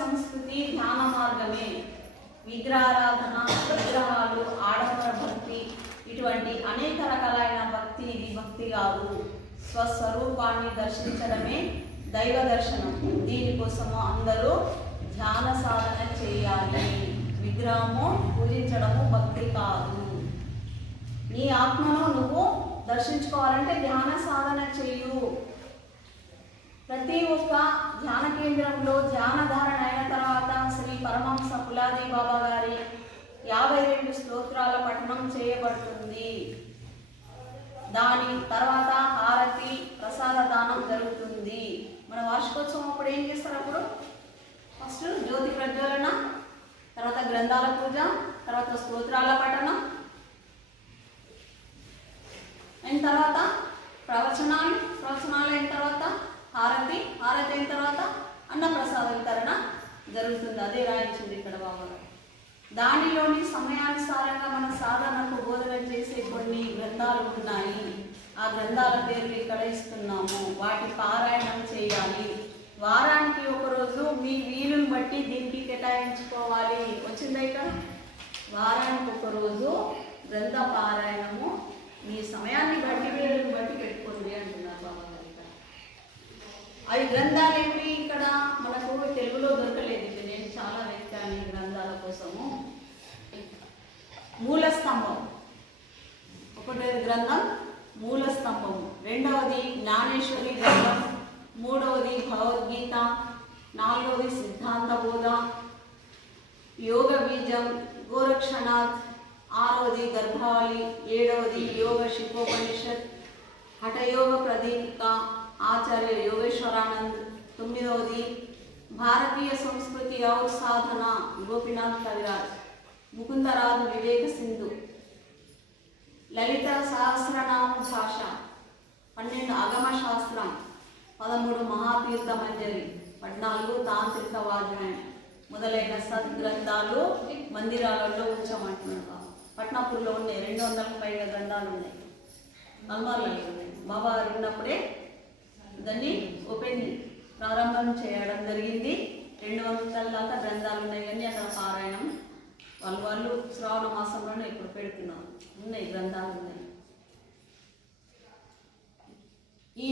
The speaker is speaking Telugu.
సంస్కృతి ధ్యాన మార్గమే. విగ్రహారాధన, విగ్రహాలు, ఆడంబర భక్తి, ఇటువంటి అనేక రకాలైన భక్తి ఇది భక్తి కాదు. స్వస్వరూపాన్ని దర్శించడమే దైవ దర్శనం. దీనికోసము అందరూ ధ్యాన సాధన చేయాలి. విగ్రహము పూజించడము భక్తి కాదు. నీ ఆత్మను నువ్వు దర్శించుకోవాలంటే ధ్యాన సాధన చేయు. ప్రతి ఒక్క ధ్యాన కేంద్రంలో ధ్యానధారణ అయిన తర్వాత శ్రీ పరమహంస పులాది బాబా గారి 52 స్తోత్రాల పఠనం చేయబడుతుంది. దాని తర్వాత హారతి, ప్రసాద దానం జరుగుతుంది. మన వార్షికోత్సవం అప్పుడు ఏం చేస్తారు? అప్పుడు ఫస్ట్ జ్యోతి ప్రజ్వలన, తర్వాత గ్రంథాల పూజ, తర్వాత స్తోత్రాల పఠనం, అయిన తర్వాత ప్రవచనాలు అయిన తర్వాత హారతి అయిన తర్వాత అన్నప్రసాద వితరణ జరుగుతుంది. అదే రాయించింది ఇక్కడ బాబా. దానిలోని సమయానుసారంగా మన సాధనకు బోధన చేసే కొన్ని గ్రంథాలు ఉన్నాయి. ఆ గ్రంథాల పేర్లు ఇక్కడ ఇస్తున్నాము. వాటి పారాయణం చేయాలి. వారానికి ఒకరోజు మీ వీలుని బట్టి దీనికి కేటాయించుకోవాలి. వచ్చిందా ఇక్కడ? వారానికి ఒకరోజు గ్రంథ పారాయణము మీ సమయాన్ని బట్టి వీలుని బట్టి పెట్టుకోండి అంటున్నారు బాబా గారు. ఇక్కడ అవి గ్రంథాలు ఏమి ఇక్కడ మనకు తెలుగులో దొరకలేదు. నేను చాలా వెతికాను ఈ గ్రంథాల కోసము. మూల స్తంభం ఒకటి గ్రంథం మూల స్తంభము, రెండవది జ్ఞానేశ్వరి గ్రంథం, మూడవది భగవద్గీత, నాలుగవది సిద్ధాంత బోధ, యోగ బీజం, గోరక్షనాథ్, ఆరవది గర్భావళి, ఏడవది యోగ శిఖోపనిషత్, హఠయోగ ప్రదీపిక, ఆచార్య యోగేశ్వరానంద్, తొమ్మిదవది భారతీయ సంస్కృతి ఔర్ సాధన, గోపీనాథ్ కవిరాజ్, ముకుందరాజు వివేక సింధు, లలిత సహస్రనామ భాష, 12 అగమ శాస్త్రం, 13 మహాతీర్థ మంజరి, 14 తాంత్రిక వాజ్మయం మొదలైన సద్గ్రంథాలు మందిరాలలో ఉంచమంటున్నారు. పట్నాపూర్లో ఉన్నాయి 200కు పైగా గ్రంథాలు ఉన్నాయి. అల్మార్లలో ఉన్నాయి. బాబా గారు ఉన్నప్పుడే దాన్ని ఓపెన్ ప్రారంభం చేయడం జరిగింది. 200 దాకా గ్రంథాలు ఉన్నాయి. కానీ అక్కడ పారాయణం వాళ్ళు శ్రావణ మాసంలోనే ఇప్పుడు పెడుతున్నాం. ఉన్నాయి గ్రంథాలు ఉన్నాయి. ఈ